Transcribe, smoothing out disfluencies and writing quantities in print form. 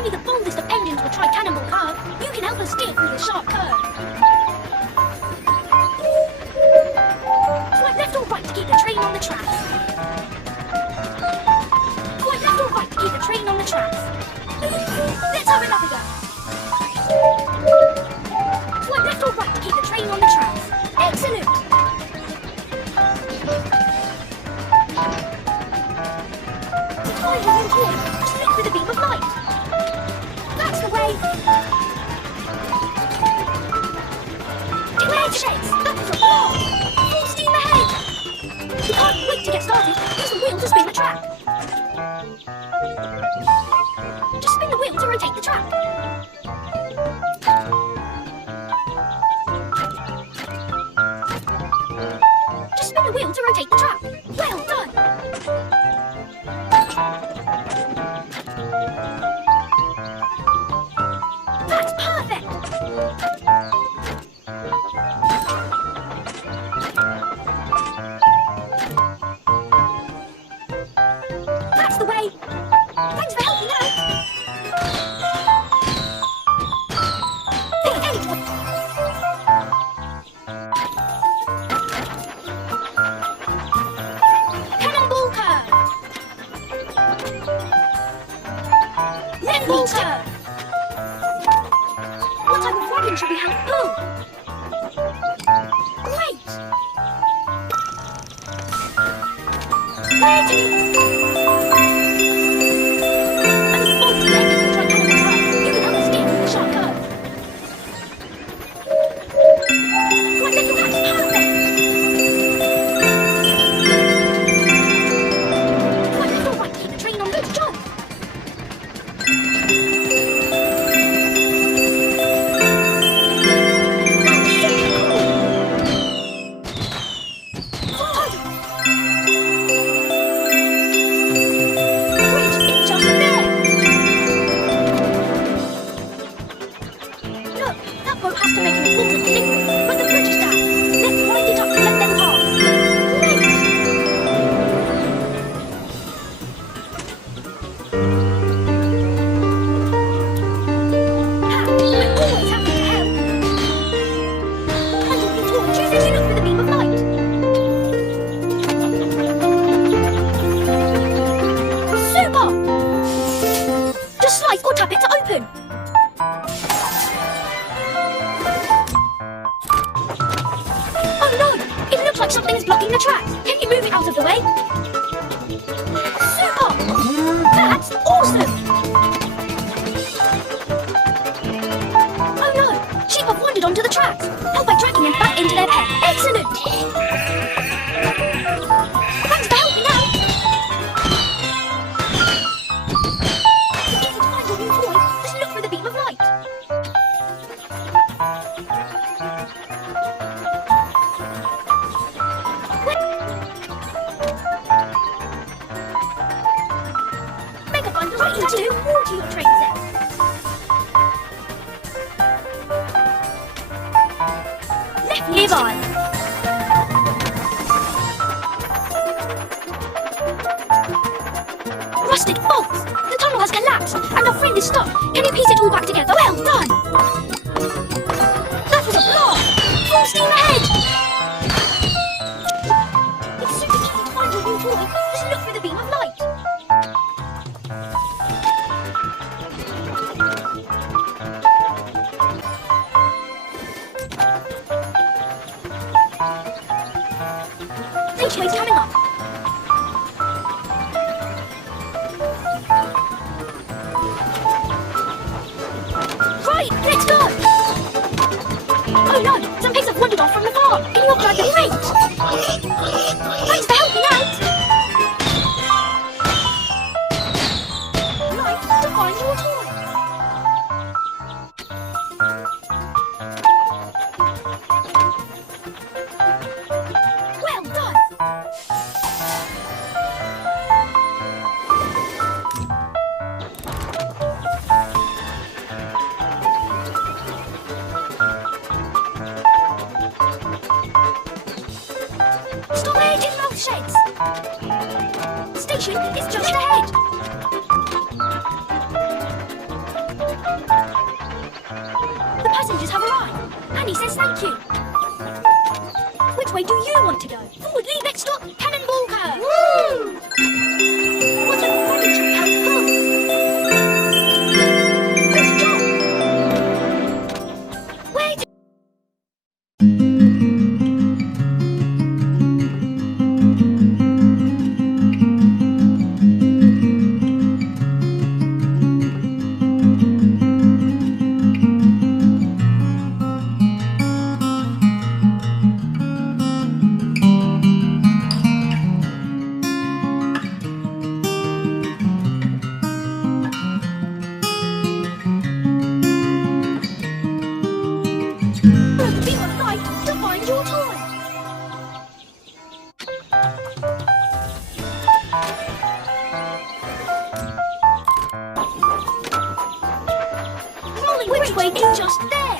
Only the boldest of engines will try cannonball curve. You can help us steer through the sharp curve. Swipe left or right to keep the train on the tracks. Swipe left or right to keep the train on the tracks. Let's have another go. Swipe left or right to keep the train on the tracks. Excellent! Find your own toy. Just look for the beam of light. That's the way. Beware shakes. That was a blow. Full steam ahead. You can't wait to get started. Use the wheel to spin the track. Just spin the wheel to rotate the track. Just spin the wheel to rotate the track. Well done. That's perfect. That's the way. Thanks for helping out. Pick any toy. Cannonball curve. Left ball curve. What type of wagon should we have? Pull. Great. Ready. Only the boldest of engines will try cannonball curve. You can help us steer through the sharp curve. Swipe left or right. Perfect. Swipe left or right to keep the train on good job. Oh no! It looks like something is blocking the tracks. Can you move it out of the way? Super! That's awesome! Oh no! Sheep have wandered onto the tracks. Help by dragging them back into their pen. Excellent! Thanks for helping out! It's easy to find your new toy. Just look for the beam of light. What you do? Water your train set. Left nearby. Rusted bolts. The tunnel has collapsed, and our friend is stuck. Can you piece it all back together? Well done. That was a blast. Full steam ahead. It's super easy to find your new toy. Just look for the beam of light. Which way's coming up? Right, let's go! Oh no, some pigs have wandered off from the farm. Can you help drag them? Great! Thanks for helping out! Right, to find your toy. Well done! The passengers have arrived. Annie says thank you. Which way do you want to go? Forward, leave, next stop, Cannonball Curve. Woo! What a voluntary outcome. Where's John? Where do... Be on right to find your toy. Rolling which way to just there.